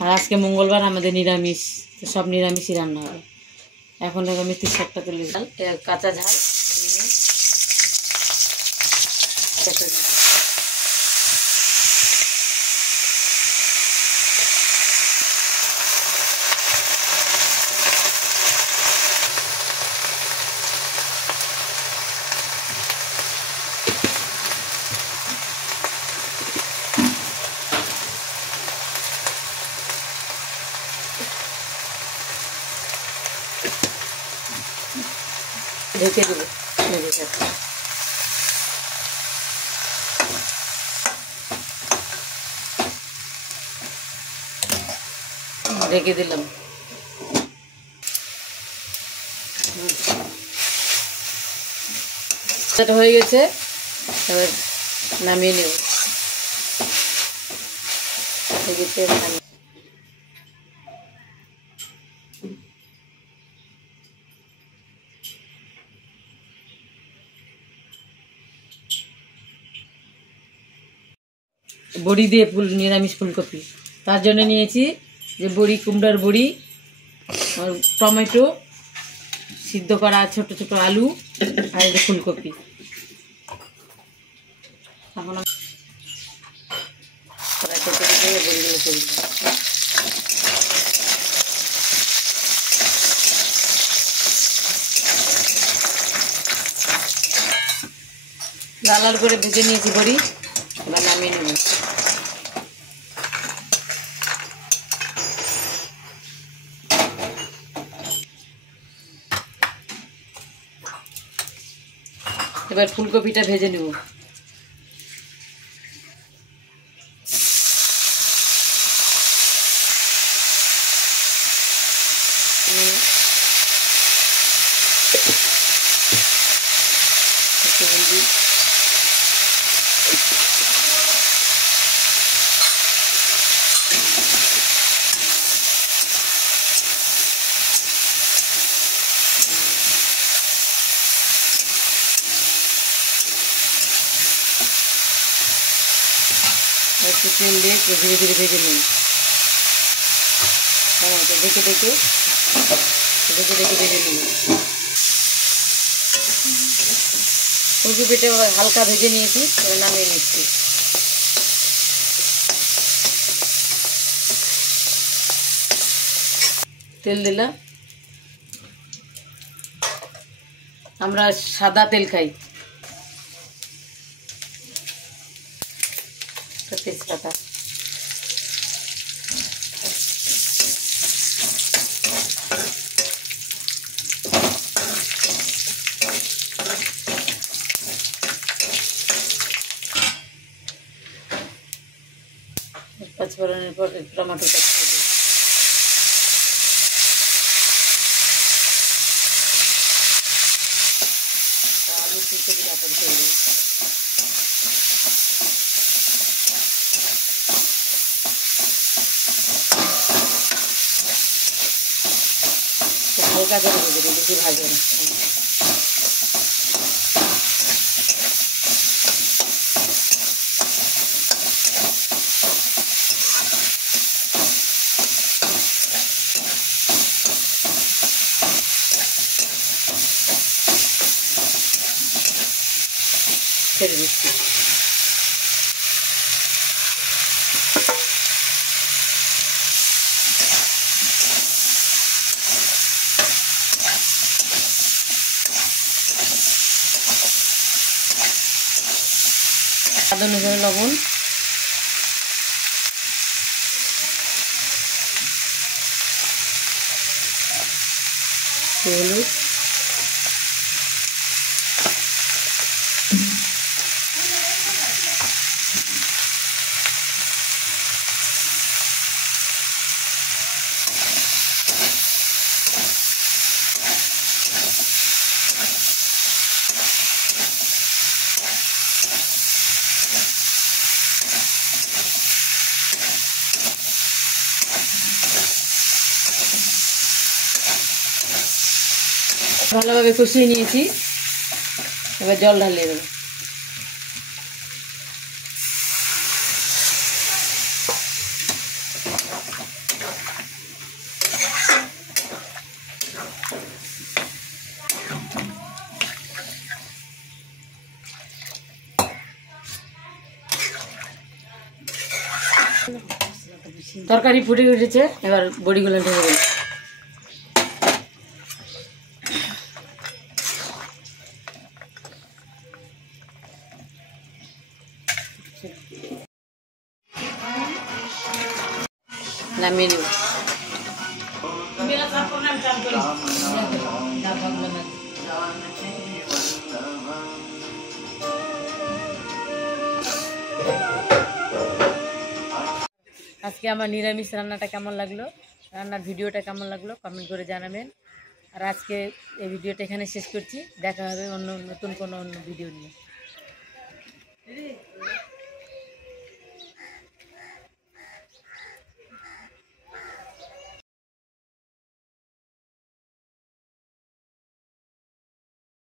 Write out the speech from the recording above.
আর আজকে মঙ্গলবার আমাদের নিরামিষ, তো সব নিরামিষই রান্না হবে। এখন দেখো মেথির শাকটা তুলে ঝাল, কাঁচা ঝাল ঢেকে দেবো। ঢেকে দিলাম। এটা হয়ে গেছে, এবার নামিয়ে নেব। বড়ি দিয়ে নিরামিষ ফুলকপি, তার জন্য নিয়েছি যে বড়ি, কুমড়ার বড়ি, টমেটো সিদ্ধ করা, ছোট ছোট আলু, আর এই যে ফুলকপি। এখন বড়িগুলো করে লাল লাল করে ভেজে নিয়েছি বড়ি, এবার নামিয়ে নেব। এবার ফুলকপিটা ভেজে নেব। একটু তেল দিয়ে ধীরে ধীরে ভেজে নেব। হ্যাঁ, দেখে দেখে ভেজে নেব। ফুলকপিটা হালকা ভেজে নিয়েছি, এবার নামিয়ে নিচ্ছি। তেল দিলাম, আমরা সাদা তেল খাই। তেজপাতা, পাঁচফোড়নের পর টমেটোটা আলু ফুলকপি তারপরে ছেড়ে দেবো। হালকা করে ভেজে দেবো, বেশি ভাজবে না। ছেড়ে দিচ্ছি। স্বাদ অনুযায়ী লবণ, হলুদ, ভালোভাবে কষিয়ে নিয়েছি। এবার জল ঢালিয়ে দেবো। তরকারি ফুটে উঠেছে, এবার বড়িগুলো ঢেলে দেবো। নামিয়ে দেবো। আজকে আমার নিরামিষ রান্নাটা কেমন লাগলো, রান্নার ভিডিওটা কেমন লাগলো কমেন্ট করে জানাবেন। আর আজকে এই ভিডিওটা এখানে শেষ করছি, দেখা হবে অন্য নতুন কোনো অন্য ভিডিও নিয়ে।